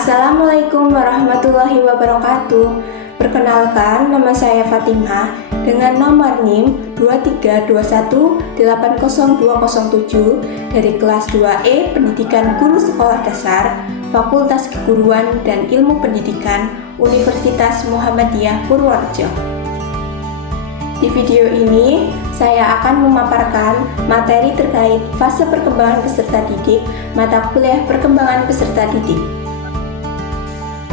Assalamualaikum warahmatullahi wabarakatuh. Perkenalkan, nama saya Fatimah dengan nomor NIM 232180207 dari kelas 2E Pendidikan Guru Sekolah Dasar, Fakultas Keguruan dan Ilmu Pendidikan, Universitas Muhammadiyah Purworejo. Di video ini, saya akan memaparkan materi terkait fase perkembangan peserta didik, mata kuliah perkembangan peserta didik.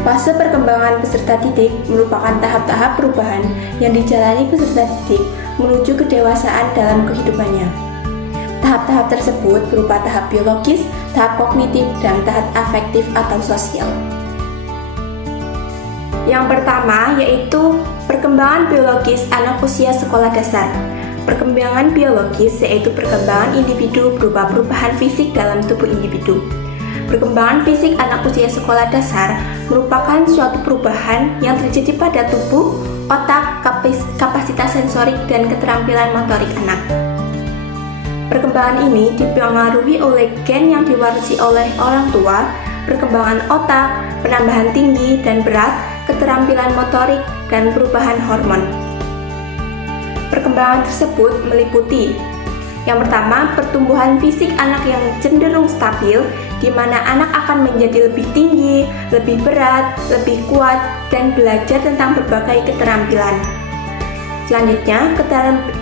Fase perkembangan peserta didik merupakan tahap-tahap perubahan yang dijalani peserta didik menuju kedewasaan dalam kehidupannya. Tahap-tahap tersebut berupa tahap biologis, tahap kognitif, dan tahap afektif atau sosial. Yang pertama yaitu perkembangan biologis anak usia sekolah dasar. Perkembangan biologis yaitu perkembangan individu berupa perubahan fisik dalam tubuh individu. Perkembangan fisik anak usia sekolah dasar merupakan suatu perubahan yang terjadi pada tubuh, otak, kapasitas sensorik, dan keterampilan motorik anak. Perkembangan ini dipengaruhi oleh gen yang diwarisi oleh orang tua, perkembangan otak, penambahan tinggi dan berat, keterampilan motorik, dan perubahan hormon. Perkembangan tersebut meliputi: yang pertama, pertumbuhan fisik anak yang cenderung stabil, di mana anak akan menjadi lebih tinggi, lebih berat, lebih kuat, dan belajar tentang berbagai keterampilan. Selanjutnya,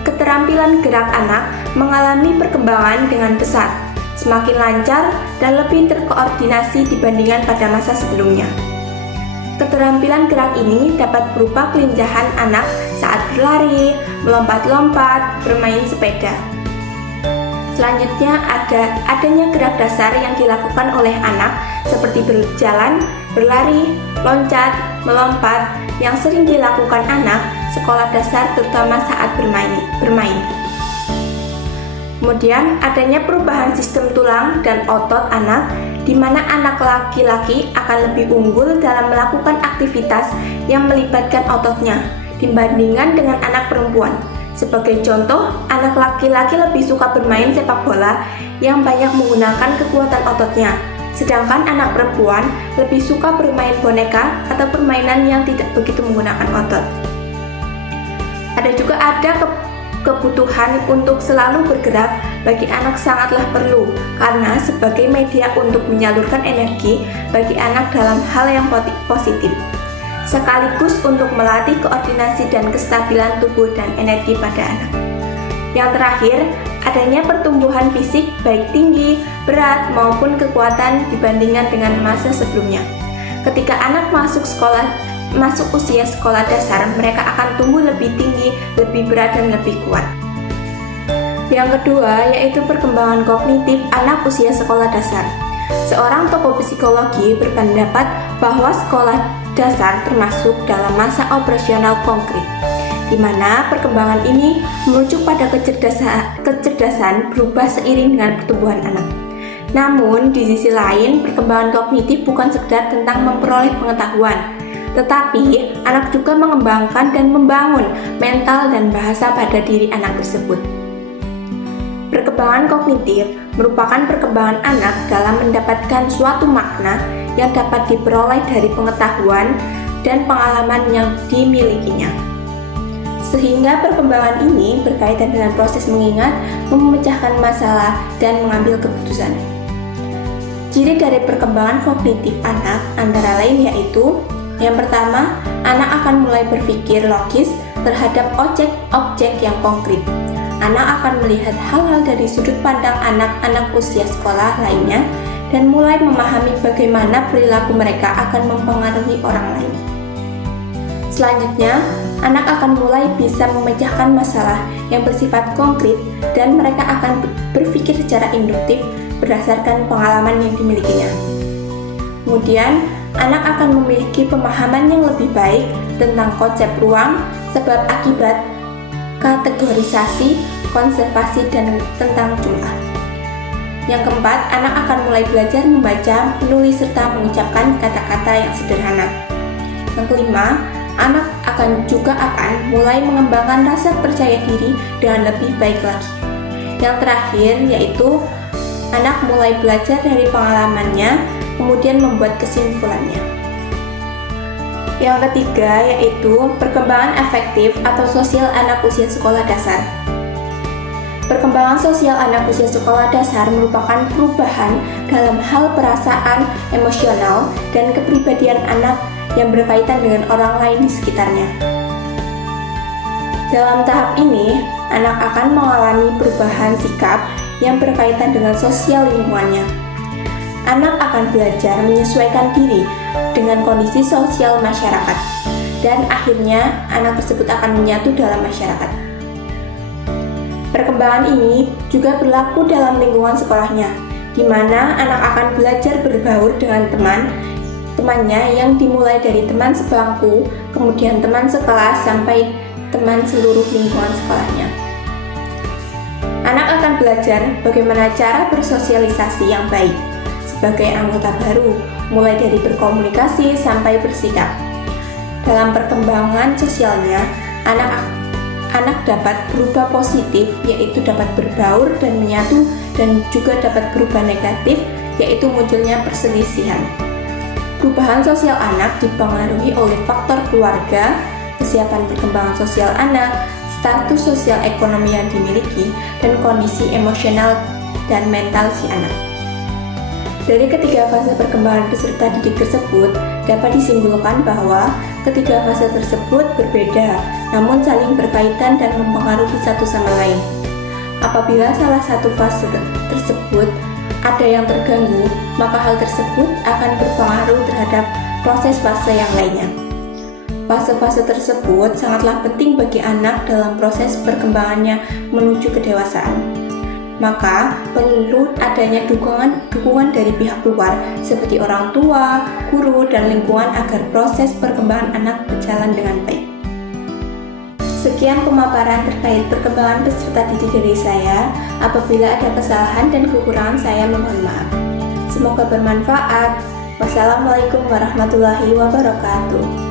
keterampilan gerak anak mengalami perkembangan dengan pesat, semakin lancar, dan lebih terkoordinasi dibandingkan pada masa sebelumnya. Keterampilan gerak ini dapat berupa kelincahan anak saat berlari, melompat-lompat, bermain sepeda. Selanjutnya adanya gerak dasar yang dilakukan oleh anak seperti berjalan, berlari, loncat, melompat yang sering dilakukan anak sekolah dasar terutama saat bermain. Kemudian adanya perubahan sistem tulang dan otot anak di mana anak laki-laki akan lebih unggul dalam melakukan aktivitas yang melibatkan ototnya dibandingkan dengan anak perempuan. Sebagai contoh, anak laki-laki lebih suka bermain sepak bola yang banyak menggunakan kekuatan ototnya, sedangkan anak perempuan lebih suka bermain boneka atau permainan yang tidak begitu menggunakan otot. Ada kebutuhan untuk selalu bergerak bagi anak sangatlah perlu, karena sebagai media untuk menyalurkan energi bagi anak dalam hal yang positif, sekaligus untuk melatih koordinasi dan kestabilan tubuh dan energi pada anak. Yang terakhir, adanya pertumbuhan fisik baik tinggi, berat, maupun kekuatan dibandingkan dengan masa sebelumnya. Ketika anak masuk usia sekolah dasar, mereka akan tumbuh lebih tinggi, lebih berat, dan lebih kuat. Yang kedua yaitu perkembangan kognitif anak usia sekolah dasar. Seorang tokoh psikologi berpendapat bahwa sekolah dasar termasuk dalam masa operasional konkret, di mana perkembangan ini merujuk pada kecerdasan berubah seiring dengan pertumbuhan anak. Namun, di sisi lain, perkembangan kognitif bukan sekedar tentang memperoleh pengetahuan, tetapi anak juga mengembangkan dan membangun mental dan bahasa pada diri anak tersebut. Perkembangan kognitif merupakan perkembangan anak dalam mendapatkan suatu makna yang dapat diperoleh dari pengetahuan dan pengalaman yang dimilikinya. Sehingga perkembangan ini berkaitan dengan proses mengingat, memecahkan masalah, dan mengambil keputusan. Ciri dari perkembangan kognitif anak antara lain yaitu: yang pertama, anak akan mulai berpikir logis terhadap objek-objek yang konkret. Anak akan melihat hal-hal dari sudut pandang anak-anak usia sekolah lainnya dan mulai memahami bagaimana perilaku mereka akan mempengaruhi orang lain. Selanjutnya, anak akan mulai bisa memecahkan masalah yang bersifat konkret dan mereka akan berpikir secara induktif berdasarkan pengalaman yang dimilikinya. Kemudian, anak akan memiliki pemahaman yang lebih baik tentang konsep ruang, sebab akibat, kategorisasi, konservasi, dan tentang jumlah. Yang keempat, anak akan mulai belajar membaca, menulis, serta mengucapkan kata-kata yang sederhana. Yang kelima, anak akan mulai mengembangkan rasa percaya diri dengan lebih baik lagi. Yang terakhir yaitu anak mulai belajar dari pengalamannya, kemudian membuat kesimpulannya. Yang ketiga yaitu perkembangan efektif atau sosial anak usia sekolah dasar. Perkembangan sosial anak usia sekolah dasar merupakan perubahan dalam hal perasaan, emosional, dan kepribadian anak yang berkaitan dengan orang lain di sekitarnya. Dalam tahap ini, anak akan mengalami perubahan sikap yang berkaitan dengan sosial lingkungannya. Anak akan belajar menyesuaikan diri dengan kondisi sosial masyarakat, dan akhirnya anak tersebut akan menyatu dalam masyarakat. Perkembangan ini juga berlaku dalam lingkungan sekolahnya, di mana anak akan belajar berbaur dengan temannya yang dimulai dari teman sebangku, kemudian teman sekelas, sampai teman seluruh lingkungan sekolahnya. Anak akan belajar bagaimana cara bersosialisasi yang baik sebagai anggota baru, mulai dari berkomunikasi sampai bersikap. Dalam perkembangan sosialnya, anak dapat berubah positif, yaitu dapat berbaur dan menyatu, dan juga dapat berubah negatif, yaitu munculnya perselisihan. Perubahan sosial anak dipengaruhi oleh faktor keluarga, kesiapan perkembangan sosial anak, status sosial ekonomi yang dimiliki, dan kondisi emosional dan mental si anak. Dari ketiga fase perkembangan peserta didik tersebut, dapat disimpulkan bahwa ketiga fase tersebut berbeda, namun saling berkaitan dan mempengaruhi satu sama lain. Apabila salah satu fase tersebut ada yang terganggu, maka hal tersebut akan berpengaruh terhadap proses fase yang lainnya. Fase-fase tersebut sangatlah penting bagi anak dalam proses perkembangannya menuju kedewasaan. Maka perlu adanya dukungan dari pihak luar seperti orang tua, guru, dan lingkungan agar proses perkembangan anak berjalan dengan baik. Sekian pemaparan terkait perkembangan peserta didik dari saya. Apabila ada kesalahan dan kekurangan, saya mohon maaf. Semoga bermanfaat. Wassalamualaikum warahmatullahi wabarakatuh.